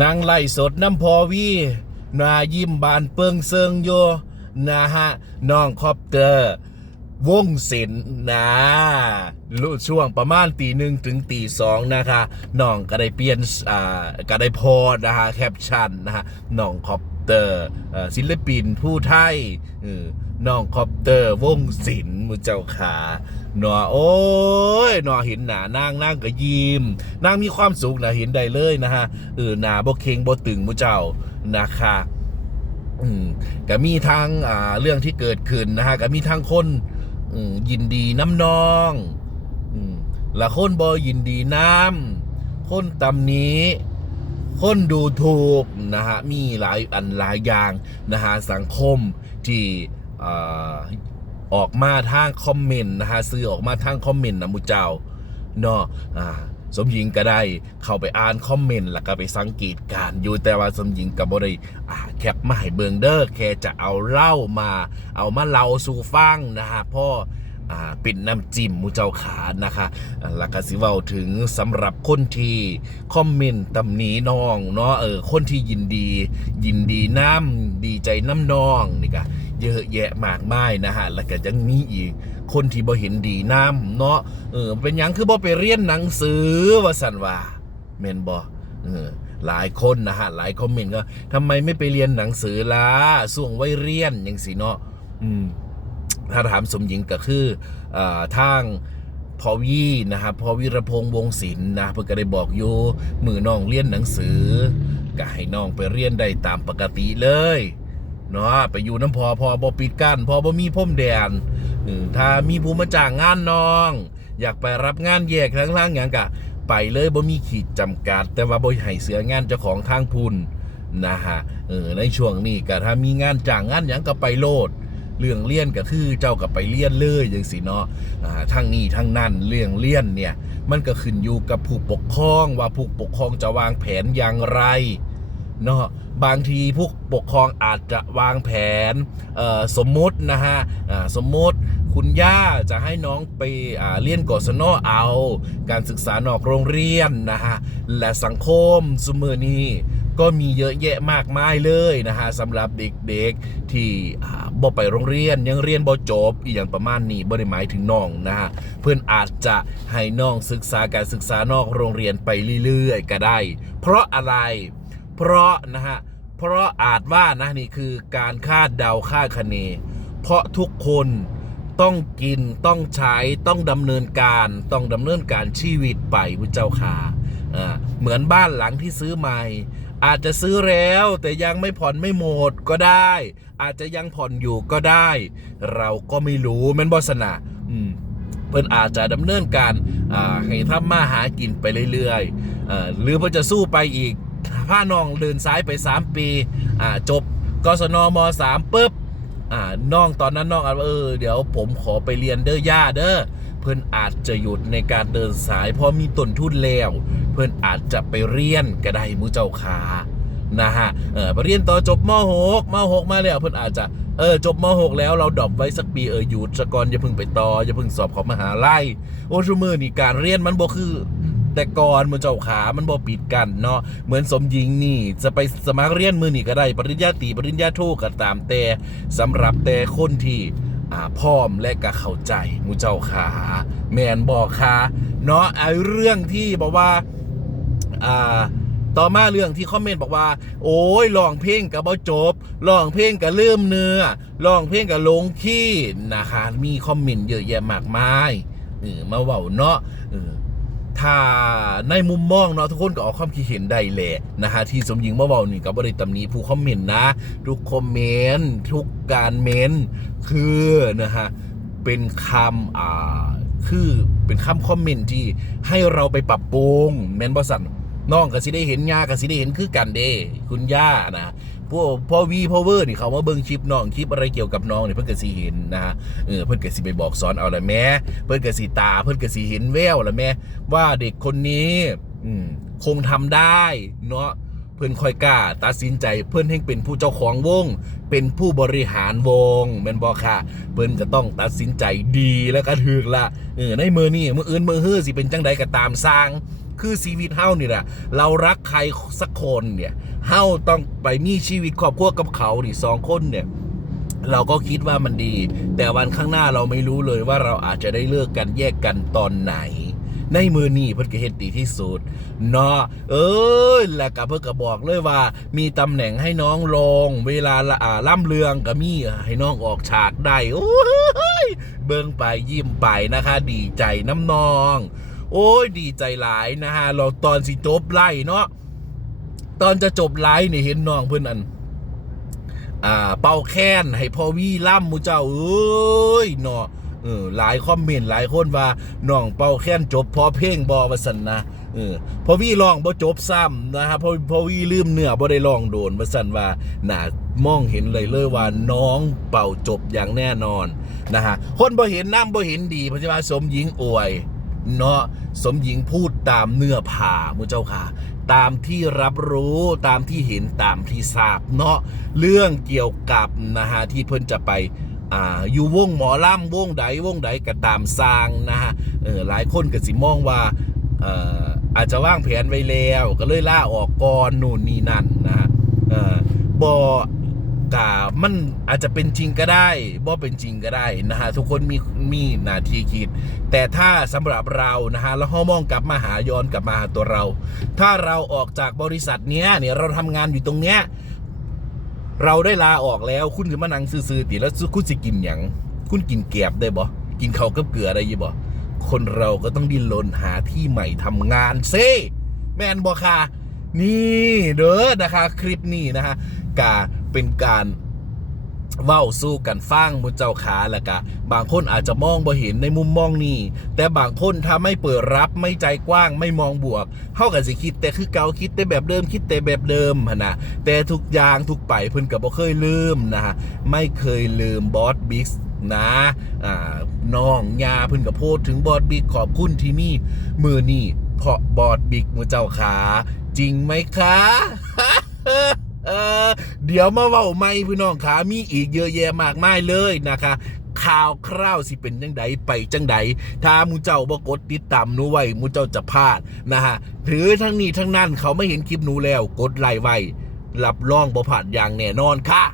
นางไล่สดน้ำพอวีหนายิ้มบานเปิงเซิงโยนะฮะน้องคอปเตอร์ วงศิลป์นะรู้ช่วงประมาณตีหนึ่งถึงตีสองนะคะน้องก็ได้เปลี่ยนอ่าก็ได้พสต์นะฮะแคปชั่นนะฮะน้องคอปเตอร์ศิลปินผู้ไทยน้องคอปเตอร์ วงศิลป์มุเจ้าขา หนอโอ้ยหนอเห็นหนานางนางก็ยิ้มนางมีความสุขนะเห็นได้เลยนะฮะเออหนาบ่เค็งบ่ตึงมุเจ้านะคะอืมก็มีทางอ่าเรื่องที่เกิดขึ้นนะฮะก็มีทางคนอืมยินดีน้ำนองอืมและคนบอยินดีน้ำคนตำนี้ คนดูถูกนะฮะมีหลายอันหลายอย่างนะฮะสังคมที่ ออกมาทางคอมเมนต์นะฮะซื้อออกมาทางคอมเมนต์นะมุเจ้าเนาะอ่าสมหญิงก็ได้เข้าไปอ่านคอมเมนต์แล้วก็ไปสังเกตการอยู่แต่ว่าสมหญิงกับบริแคปมาให้เบิงเดอร์แค่จะเอาเล่ามา เอามาเล่าสู่ฟังนะฮะพ่อ เป็นน้ำจิ้มมูเจ้าขานะคะแล้วก็สิเว้าถึงสำหรับคนที่คอมเมนต์ตำหนีน้องเนาะเออคนที่ยินดี ยินดีน้ำดีใจน้ำน้องนี่ก็เยอะแยะมากมายนะฮะแล้วก็ยังมีอีก คนที่บ่เห็นดีน้ำเนาะเออเป็นยังคือบ่ไปเรียนหนังสือว่าสันว่าแม่นบ่เออหลายคนนะฮะหลายคอมเมนต์ก็ทำไมไม่ไปเรียนหนังสือล่ะส่วงไว้เรียนยังสิเนาะอืม ถ้าถามสมหญิงก็คืออทางพอวีนะครับพอวีรพงษ์วงศิลป์นะเพื่อก็ได้บอกอยู่มือน้องเรียนหนังสือก็ให้น้องไปเรียนได้ตามปกติเลยเนาะไปอยู่น้ำพอพอบอปิดกั้นพอบอมีพรมแดนถ้ามีผู้มาจ้างงานน้อง อยากไปรับงานแยกทั้งล่างอย่างกะ ไปเลยบ่มีขีดจำกัด แต่ว่าบ่ให้เสืองานเจ้าของทางพุนนะฮะเออในช่วงนี้ก็ถ้ามีงานจ้างงานหยังก็ไปโลด เรื่องเลี่ยนก็คือเจ้ากับไปเลี่ยนเลยอย่างสิเนาะอ่าทั้งนี้ทั้งนั้นเรื่องเลี่ยนเนี่ยมันก็ขึ้นอยู่กับผู้ปกครองว่าผู้ปกครองจะวางแผนอย่างไรเนาะบางทีผู้ปกครองอาจจะวางแผนสมมุตินะฮะสมมุติคุณย่าจะให้น้องไปเรียนกศนอเอา การศึกษานอกโรงเรียนนะฮะและสังคมสมือนี้ ก็มีเยอะแยะมากมายเลยนะฮะสำหรับเด็กๆที่บ่ไปโรงเรียนยังเรียนบ่จบอีกอย่างประมาณนี้บ่ได้หมายถึงน้องนะฮะเพื่อนอาจจะให้น้องศึกษาการศึกษานอกโรงเรียนไปเรื่อยๆ ก็ได้ เพราะอะไร เพราะนะฮะเพราะอาจว่านะนี่คือการคาดเดาคาดคะเน เพราะทุกคนต้องกินต้องใช้ต้องดำเนินการต้องดำเนินการชีวิตไปพุทธเจ้าค่ะอ่าเหมือนบ้านหลังที่ซื้อใหม่ อาจจะซื้อแล้วแต่ยังไม่ผ่อนไม่หมดก็ได้ อาจจะยังผ่อนอยู่ก็ได้ เราก็ไม่รู้แมันบอสนะอืมเพิ่นอาจจะดำเนินการให้ทำมาหากินไปเรื่อยๆหรือเพิ่นจะสู้ไปอีกผ้าน้องเดินซ้ายไป 3 ปีจบกศนม3ปุ๊บน้องตอนนั้นน้องอาจว่าเออเดี๋ยวผมขอไปเรียนเด้อย่าเด้อเพื่อนอาจจะหยุดในการเดินสายเพราะมีต้นทุนแล้ว พื่อนอาจจะไปเรียนก็ได้มูเจ้าขานะฮะเออไปเรียนต่อจบม .6 ม .6 มาแล้วเพื่อนอาจจะเออจบม .6 แล้วเราดรอปไว้สักปีเออหยุดสกอนอย่าพิ่งไปต่ออย่าพิ่งสอบของมหาลัยโอ้ชั่วมือนี่การเรียนมันบ่คือแต่ก่อนมือเจ้าขามันบ่ปิดกันเนาะเหมือนสมหญิงนี่จะไปสมัครเรียนมือนี่ก็ได้ ปริญญาตรีปริญญาโทก็ตามแต่สำหรับแต่คนที่อ่าพร้อมและก็เข้าใจมูเจ้าขาแมนบอกค่ะเนาะไอเรื่องที่บอกว่า อ่าต่อมาเรื่องที่คอมเมนต์บอกว่า โอ้ยร้องเพลงกับบจบร้องเพลงกับเริ่มเนื้อร้องเพลงกับลงขี้นะคะมีคอมเมนต์เยอะแยะมากมายเออมาเว้าเนาะเออถ้าในมุมมองเนาะทุกคนก็ออกความคิดเห็นได้แหละนะฮะที่สมหญิงมาเว้านี่ก็บ่ได้ตำหนิผู้คอมเมนต์นะ ทุกคอมเมนต์ทุกการเมนต์คือนะฮะเป็นคำอ่าคือเป็นคำคอมเมนต์ที่ให้เราไปปรับปรุงแมนบอสัน น้องก็สิได้เห็นยาก็สิได้เห็นคือกันเด้คุณย่านะพวกพ่อวีพ่อเวอร์นี่เขามาเบิ่งคลิปน้องคลิปอะไรเกี่ยวกับน้องเนี่ยเพิ่นก็สิเห็นนะฮะเออเพิ่นก็สิไปบอกสอนเอาละแม่เพิ่นก็สิตา เพิ่นก็สิเห็นแววละแม่ว่าเด็กคนนี้อืมคงทำได้เนาะเพิ่อนค่อยกล้าตัดสินใจเพิ่อนเฮงเป็นผู้เจ้าของวง เป็นผู้บริหารวงแมนบ่ค่ะ เพิ่อนก็ต้องตัดสินใจดีแล้วก็ถูกละเออในมือนี่มืออื่นมือฮื้อสิเป็นจังใดก็ตามสร้าง คือชีวิตเฮานี่แหละเรารักใครสักคนเนี่ยเฮาต้องไปมีชีวิตครอบครัวกับเขานี่สองคนเนี่ยเราก็คิดว่ามันดี แต่วันข้างหน้าเราไม่รู้เลยว่าเราอาจจะได้เลิกกันแยกกันตอนไหน ในมือนี่เพิ่นก็เฮ็ดดีที่สุดเนาะเอ้ยแล้วก็เพิ่นก็บอกเลยว่า มีตำแหน่งให้น้องลง เวลาละอ่าล่ำเรืองก็มีให้น้องออกฉากได้โอ้ยเบิ่งไปยิ้มไปนะคะ ดีใจน้ำนอง โอ้ยดีใจหลายนะฮะเราตอนสิจบไล่เนาะตอนจะจบไล่เนี่ยเห็นน้องเพื่อนอันอ่าเป่าแค้นให้พ่อวี่ล่ำมูเจ้าเอ้ยเนาะเออหลายคอมเมนต์หลายคนว่าน้องเป่าแค้นจบพอเพลงบอว่าสันนะเออพ่อวี่ร้องบ่จบซ้ำนะครับพ่อพ่อวี่ลืมเนื้อบ่ได้ร้องโดนว่าสันว่าหนามองเห็นเลยเลยว่าน้องเป่าจบอย่างแน่นอนนะฮะคนบ่เห็นน้ำบ่เห็นดีพราะว่าสมหญิงอวย เนาะสมหญิงพูดตามเนื้อผ่ามุเจ้าค่ะ ตามที่รับรู้ตามที่เห็นตามที่ทราบเนาะเรื่องเกี่ยวกับนะฮะที่เพิ่นจะไปอ่าอยู่วงหมอล่ำวงใดวงใดก็ตามสร้างนะฮะเออหลายคนก็สิมองว่าเอ่ออาจจะว่างแผนไว้แล้วก็เลยล่าออกก่อนนู่นนี่นั่นนะฮะเออบ กามันอาจจะเป็นจริงก็ได้บ่เป็นจริงก็ได้นะฮะทุกคนมีมีหน้าที่คิด แต่ถ้าสำหรับเรานะฮะแล้วเรามองกลับมาหาย้อนกลับมาหาตัวเรา ถ้าเราออกจากบริษัทเนี้ยเนี่ยเราทำงานอยู่ตรงเนี้ยเราได้ลาออกแล้วคุณจะมานั่งซื่อๆติแล้วคุณสิกินหยังคุณกินแกบได้บ่กินข้าวกับเกลือได้ยี่บ่คนเราก็ต้องดิ้นรนหาที่ใหม่ทำงานเซ่แมนบ่ค่ะนี่เด้อนะคะ คลิปนี้นะฮะกา เป็นการเว้าสู้กันฟังมุเจ้าขาแล้วก็บางคนอาจจะมองบ่เห็นในมุมมองนี้แต่บางคนถ้าไม่เปิดรับไม่ใจกว้างไม่มองบวกเท่ากับสิคิดแต่คือเก่าคิดแต่แบบเดิมคิดแต่แบบเดิมนะแต่ทุกอย่างทุกไปเพิ่นก็บ่เคยลืมนะฮะไม่เคยลืมบอสบิ๊กนะอ่าน้องยาเพิ่นก็โพสถึงบอสบิ๊กขอบคุณที่นี่มือนี่เพราะบอสบิ๊กมุเจ้าขาจริงไหมคะ เออเดี๋ยวมาเว้าไม่พี่น้องขามีอีกเยอะแยะมากมายเลยนะคะข่าวคราวสิเป็นจังใดไปจังใดถ้ามูเจ้าบ่กดติดตามหนูไว้มูเจ้าจะพลาดนะฮะหรือทั้งนี้ทั้งนั้นเขาไม่เห็นคลิปหนูแล้ว กดไลค์ไว้รับรองบ่พลาดอย่างแน่นอนค่ะ